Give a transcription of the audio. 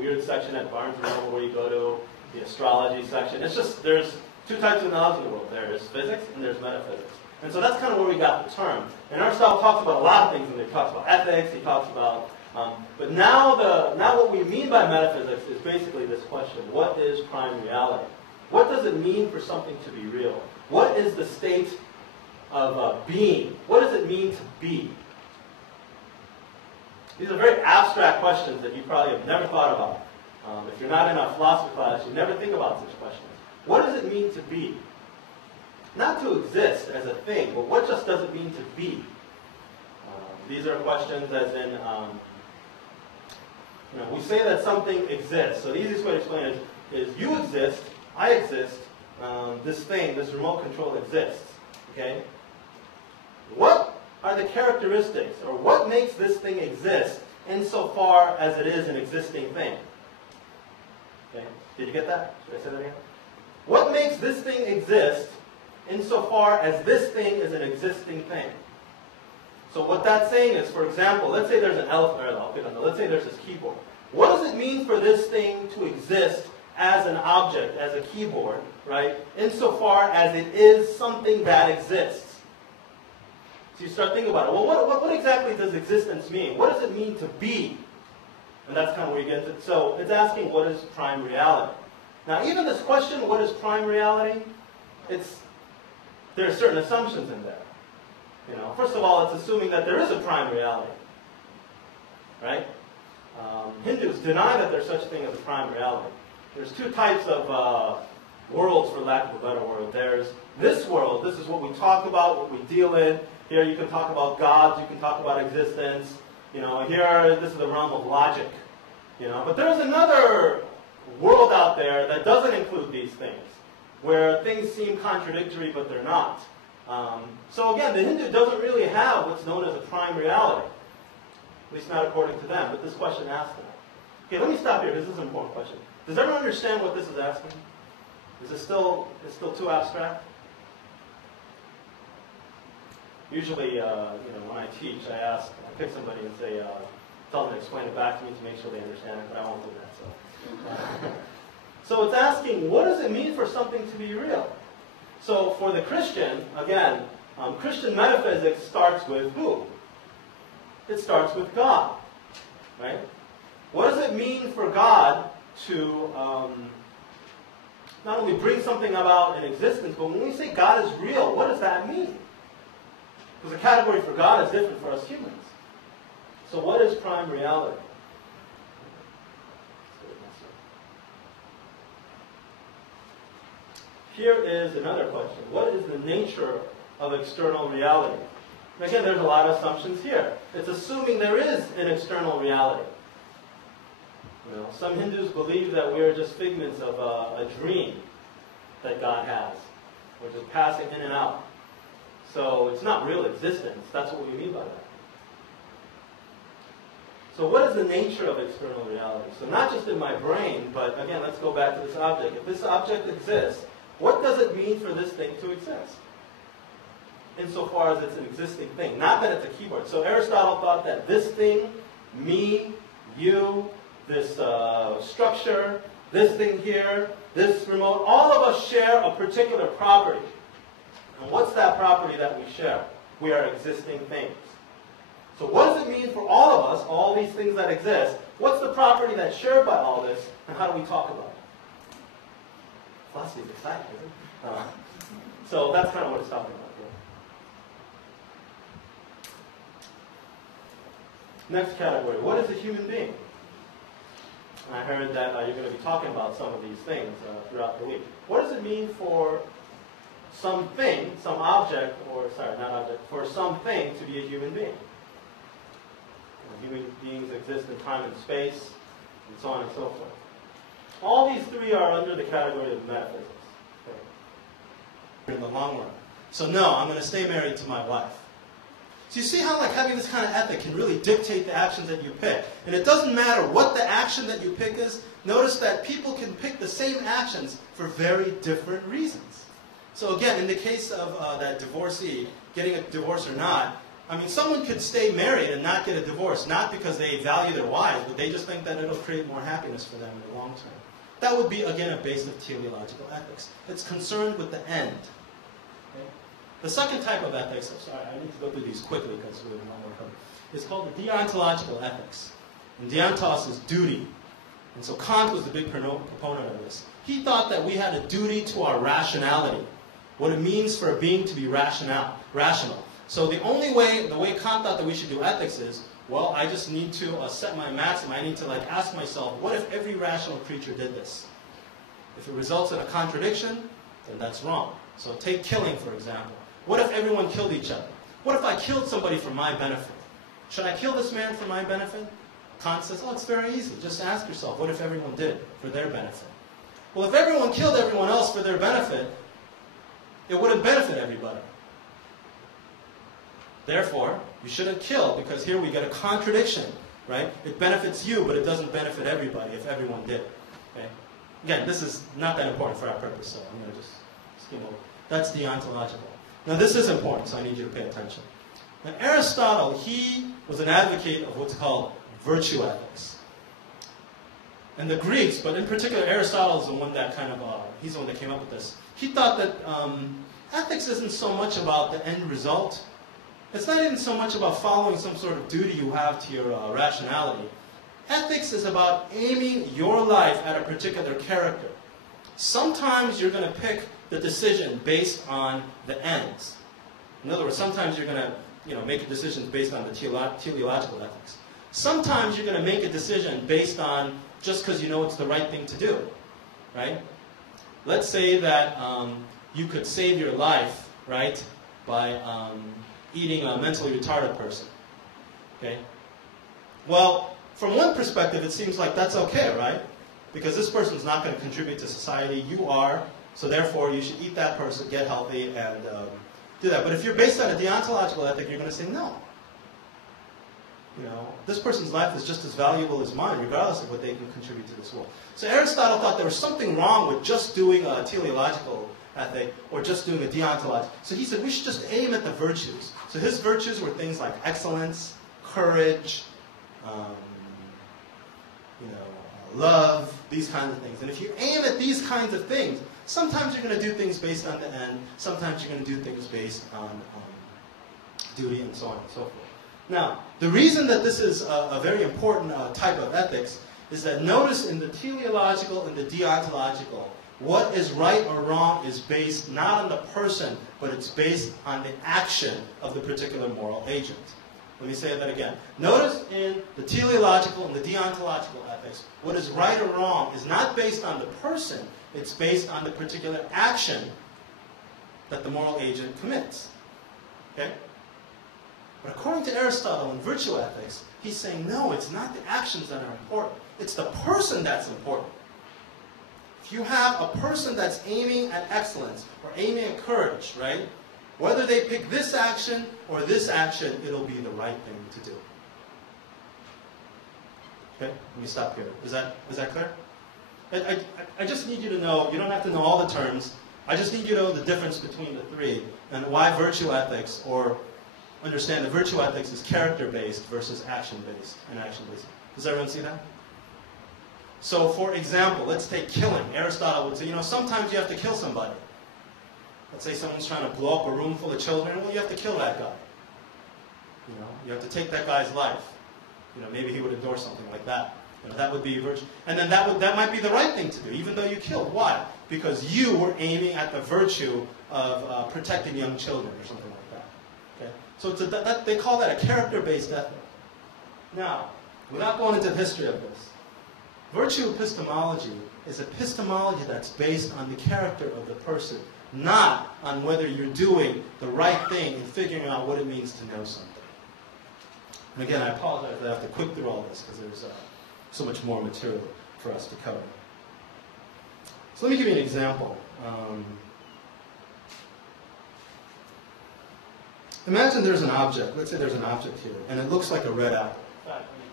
weird section at Barnes & Noble where you go to, the astrology section. It's just, there's two types of knowledge in the world. There's physics and there's metaphysics. And so that's kind of where we got the term. And Aristotle talks about a lot of things, and he talks about ethics, he talks about, but now what we mean by metaphysics is basically this question: what is prime reality? What does it mean for something to be real? What is the state of being? What does it mean to be? These are very abstract questions that you probably have never thought about. If you're not in a philosophy class, you never think about such questions. What does it mean to be? Not to exist as a thing, but what just does it mean to be? These are questions as in, we say that something exists. So the easiest way to explain it is you exist, I exist, this thing, this remote control exists. Okay? What are the characteristics, or what makes this thing exist insofar as it is an existing thing? Okay? Did you get that? Should I say that again? What makes this thing exist insofar as this thing is an existing thing? So what that's saying is, for example, let's say there's an let's say there's this keyboard. What does it mean for this thing to exist as an object, as a keyboard, right? Insofar as it is something that exists. So you start thinking about it. Well, what exactly does existence mean? What does it mean to be? And that's kind of where you get to. So it's asking, what is prime reality? Now, even this question, what is prime reality? There are certain assumptions in there. First of all, it's assuming that there is a prime reality, right? Hindus deny that there's such a thing as a prime reality. There's two types of worlds, for lack of a better word. There's this world. This is what we talk about, what we deal in. Here you can talk about gods. You can talk about existence. Here this is the realm of logic. But there's another world out there that doesn't include these things, where things seem contradictory, but they're not. So again, the Hindu doesn't really have what's known as a prime reality, at least not according to them, but this question asks them. Okay, let me stop here, because this is an important question. Does everyone understand what this is asking? Is it still too abstract? Usually, when I teach, I pick somebody and say, tell them to explain it back to me to make sure they understand it, but I won't do that. So it's asking, what does it mean for something to be real? So for the Christian, again, Christian metaphysics starts with who? It starts with God, right? What does it mean for God to not only bring something about in existence, but when we say God is real, what does that mean? Because the category for God is different for us humans. So what is prime reality? Here is another question. What is the nature of external reality? And again, there's a lot of assumptions here. It's assuming there is an external reality. Some Hindus believe that we are just figments of a dream that God has. We're just passing in and out. So it's not real existence. That's what we mean by that. So what is the nature of external reality? So not just in my brain, but again, let's go back to this object. If this object exists, what does it mean for this thing to exist? Insofar as it's an existing thing, not that it's a keyboard. So Aristotle thought that this thing, me, you, this structure, this thing here, this remote, all of us share a particular property. And what's that property that we share? We are existing things. So what does it mean for all of us, all these things that exist? What's the property that's shared by all this, and how do we talk about it? Philosophy is exciting, isn't it? So that's kind of what it's talking about here. Next category, what is a human being? And I heard that you're going to be talking about some of these things throughout the week. What does it mean for something, some object, or sorry, not object, for something to be a human being? Human beings exist in time and space, and so on and so forth. All these three are under the category of metaphysics. Okay. In the long run. So no, I'm going to stay married to my wife. So you see how having this kind of ethic can really dictate the actions that you pick. And it doesn't matter what the action that you pick is. Notice that people can pick the same actions for very different reasons. So again, in the case of that divorcee, getting a divorce or not, I mean, someone could stay married and not get a divorce, not because they value their wives, but they just think that it'll create more happiness for them in the long term. That would be, again, a base of teleological ethics. It's concerned with the end. Okay? The second type of ethics, I'm sorry, I need to go through these quickly because we have one more cover, is called the deontological ethics. And deontos is duty. And so Kant was the big proponent of this. He thought that we had a duty to our rationality, what it means for a being to be rational. So the way Kant thought that we should do ethics is, well, I just need to set my maxim. I need to ask myself, what if every rational creature did this? If it results in a contradiction, then that's wrong. So take killing, for example. What if everyone killed each other? What if I killed somebody for my benefit? Should I kill this man for my benefit? Kant says, oh, it's very easy. Just ask yourself, what if everyone did for their benefit? Well, if everyone killed everyone else for their benefit, it wouldn't benefit everybody. Therefore, you shouldn't kill, because here we get a contradiction, right? It benefits you, but it doesn't benefit everybody if everyone did. Okay? Again, this is not that important for our purpose, so I'm going to just skim over. That's deontological. Now, this is important, so I need you to pay attention. Now, Aristotle, he was an advocate of what's called virtue ethics. And the Greeks, but in particular Aristotle is the one that he's the one that came up with this. He thought that ethics isn't so much about the end result. It's not even so much about following some sort of duty you have to your rationality. Ethics is about aiming your life at a particular character. Sometimes you're going to pick the decision based on the ends. In other words, sometimes you're going to make decisions based on the teleological ethics. Sometimes you're going to make a decision based on just because you know it's the right thing to do, right? Let's say that you could save your life, right, by eating a mentally retarded person, okay? Well, from one perspective, it seems like that's okay, right? Because this person's not going to contribute to society. You are, so therefore you should eat that person, get healthy, and do that. But if you're based on a deontological ethic, you're going to say no. This person's life is just as valuable as mine, regardless of what they can contribute to this world. So Aristotle thought there was something wrong with just doing a teleological ethic or just doing a deontological. So he said we should just aim at the virtues. So his virtues were things like excellence, courage, love, these kinds of things. And if you aim at these kinds of things, sometimes you're going to do things based on the end, sometimes you're going to do things based on duty, and so on and so forth. Now, the reason that this is a very important type of ethics is that notice in the teleological and the deontological, what is right or wrong is based not on the person, but it's based on the action of the particular moral agent. Let me say that again. Notice in the teleological and the deontological ethics, what is right or wrong is not based on the person, it's based on the particular action that the moral agent commits. Okay? But according to Aristotle in virtue ethics, he's saying, no, it's not the actions that are important. It's the person that's important. If you have a person that's aiming at excellence or aiming at courage, right? Whether they pick this action or this action, it'll be the right thing to do. Okay? Let me stop here. Is that clear? I just need you to know, you don't have to know all the terms. I just need you to know the difference between the three and why virtue ethics, or understand that virtue ethics is character-based versus action-based and action-based. Does everyone see that? So, for example, let's take killing. Aristotle would say, sometimes you have to kill somebody. Let's say someone's trying to blow up a room full of children. Well, you have to kill that guy. You have to take that guy's life. Maybe he would endorse something like that. That would be virtue. And then that might be the right thing to do, even though you killed. Why? Because you were aiming at the virtue of protecting young children or something like that. Okay? So they call that a character-based ethic. Now, without going into the history of this, virtue epistemology is epistemology that's based on the character of the person, not on whether you're doing the right thing and figuring out what it means to know something. And again, I apologize that I have to quick through all this because there's so much more material for us to cover. So let me give you an example. Imagine there's an object. Let's say there's an object here, and it looks like a red apple. In fact, let me